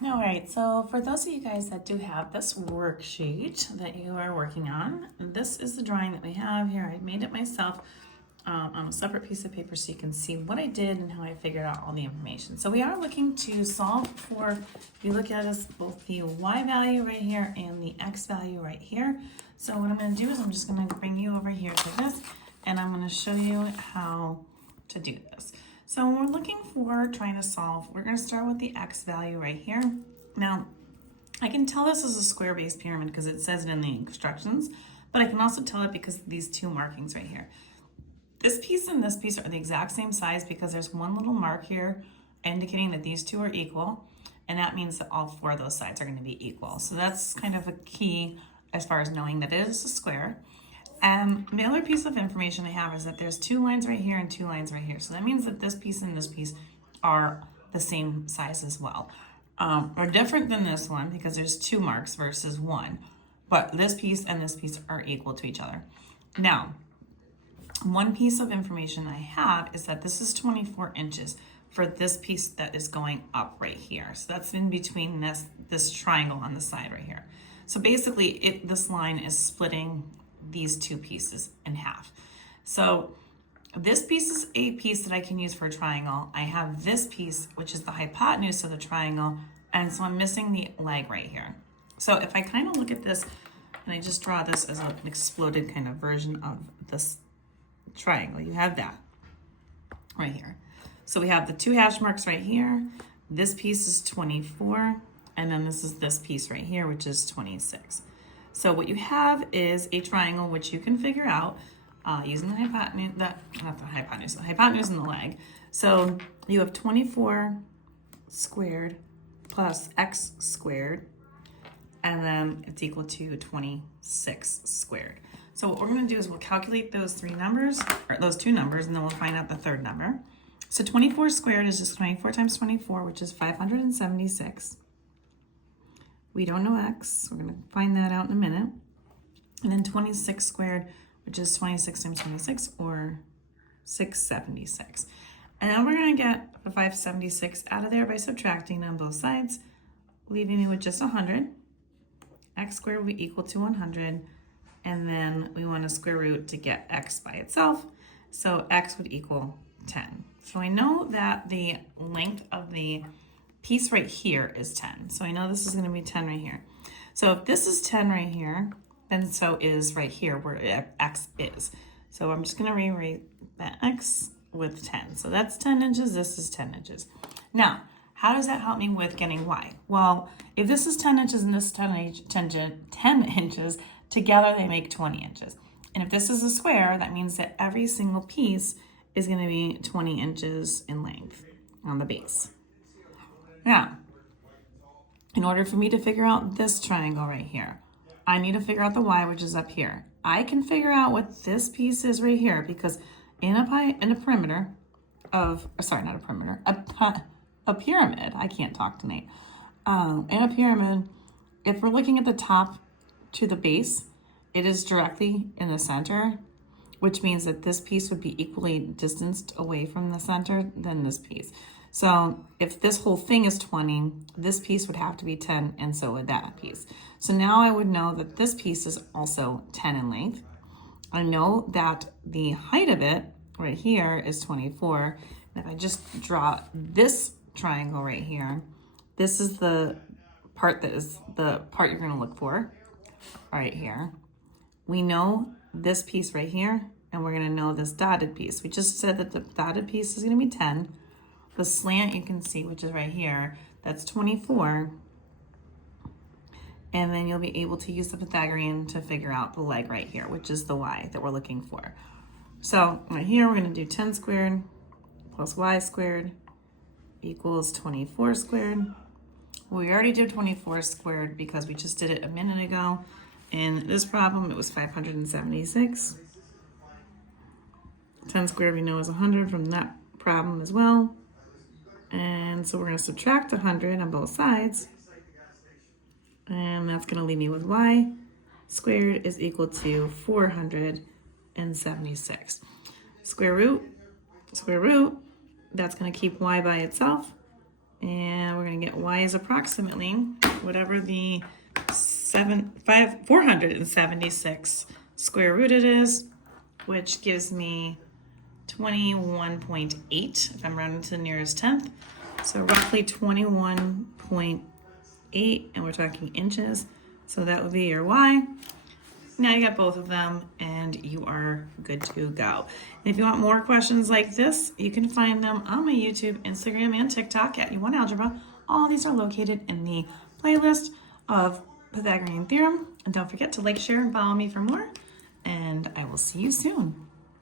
All right, so for those of you guys that do have this worksheet that you are working on, this is the drawing that we have here. I made it myself on a separate piece of paper so you can see what I did and how I figured out all the information. So we are looking to solve for, if you look at us, both the y value right here and the x value right here. So what I'm going to do is I'm just going to bring you over here to this, and I'm going to show you how to do this. So when we're looking for trying to solve, we're going to start with the x value right here. Now, I can tell this is a square-based pyramid because it says it in the instructions, but I can also tell it because of these two markings right here. This piece and this piece are the exact same size because there's one little mark here indicating that these two are equal, and that means that all four of those sides are going to be equal. So that's kind of a key as far as knowing that it is a square. The other piece of information I have is that there's two lines right here and two lines right here. So that means that this piece and this piece are the same size as well. Or different than this one because there's two marks versus one. But this piece and this piece are equal to each other. Now, one piece of information I have is that this is 24 inches for this piece that is going up right here. So that's in between this triangle on the side right here. So basically, this line is splitting these two pieces in half. So this piece is a piece that I can use for a triangle. I have this piece, which is the hypotenuse of the triangle, and so I'm missing the leg right here. So if I kind of look at this, and I just draw this as an exploded kind of version of this triangle, you have that right here. So we have the two hash marks right here. This piece is 24, and then this is this piece right here, which is 26. So what you have is a triangle which you can figure out using the hypotenuse, the hypotenuse and the leg. So you have 24 squared plus x squared, and then it's equal to 26 squared. So what we're going to do is we'll calculate those three numbers, or those two numbers, and then we'll find out the third number. So 24 squared is just 24 times 24, which is 576. We don't know x. We're going to find that out in a minute. And then 26 squared, which is 26 times 26, or 676. And then we're going to get the 576 out of there by subtracting on both sides, leaving me with just 100. X squared will be equal to 100. And then we want a square root to get x by itself. So x would equal 10. So I know that the length of the piece right here is 10. So I know this is going to be 10 right here. So if this is 10 right here, then so is right here where x is. So I'm just going to rewrite that x with 10. So that's 10 inches. This is 10 inches. Now, how does that help me with getting y? Well, if this is 10 inches and this is 10 inches, together they make 20 inches. And if this is a square, that means that every single piece is going to be 20 inches in length on the base. Now, in order for me to figure out this triangle right here, I need to figure out the y, which is up here. I can figure out what this piece is right here because in a perimeter of, sorry, not a perimeter, a pyramid, I can't talk tonight. In a pyramid, if we're looking at the top to the base, it is directly in the center, which means that this piece would be equally distanced away from the center than this piece. So if this whole thing is 20, this piece would have to be 10, and so would that piece. So now I would know that this piece is also 10 in length. I know that the height of it right here is 24. And if I just draw this triangle right here, this is the part that is the part you're going to look for right here. We know this piece right here, and we're going to know this dotted piece. We just said that the dotted piece is going to be 10. The slant you can see, which is right here, that's 24. And then you'll be able to use the Pythagorean to figure out the leg right here, which is the y that we're looking for. So right here, we're going to do 10 squared plus y squared equals 24 squared. Well, we already did 24 squared because we just did it a minute ago. In this problem, it was 576. 10 squared we know is 100 from that problem as well. And so we're going to subtract 100 on both sides. And that's going to leave me with y squared is equal to 476. Square root, that's going to keep y by itself. And we're going to get y is approximately whatever the 476 square root it is, which gives me 21.8 if I'm rounding to the nearest tenth. So roughly 21.8, and we're talking inches. So that would be your y. Now you got both of them and you are good to go. And if you want more questions like this, you can find them on my YouTube, Instagram, and TikTok at YouWantAlgebra. All these are located in the playlist of Pythagorean theorem. And don't forget to like, share, and follow me for more. And I will see you soon.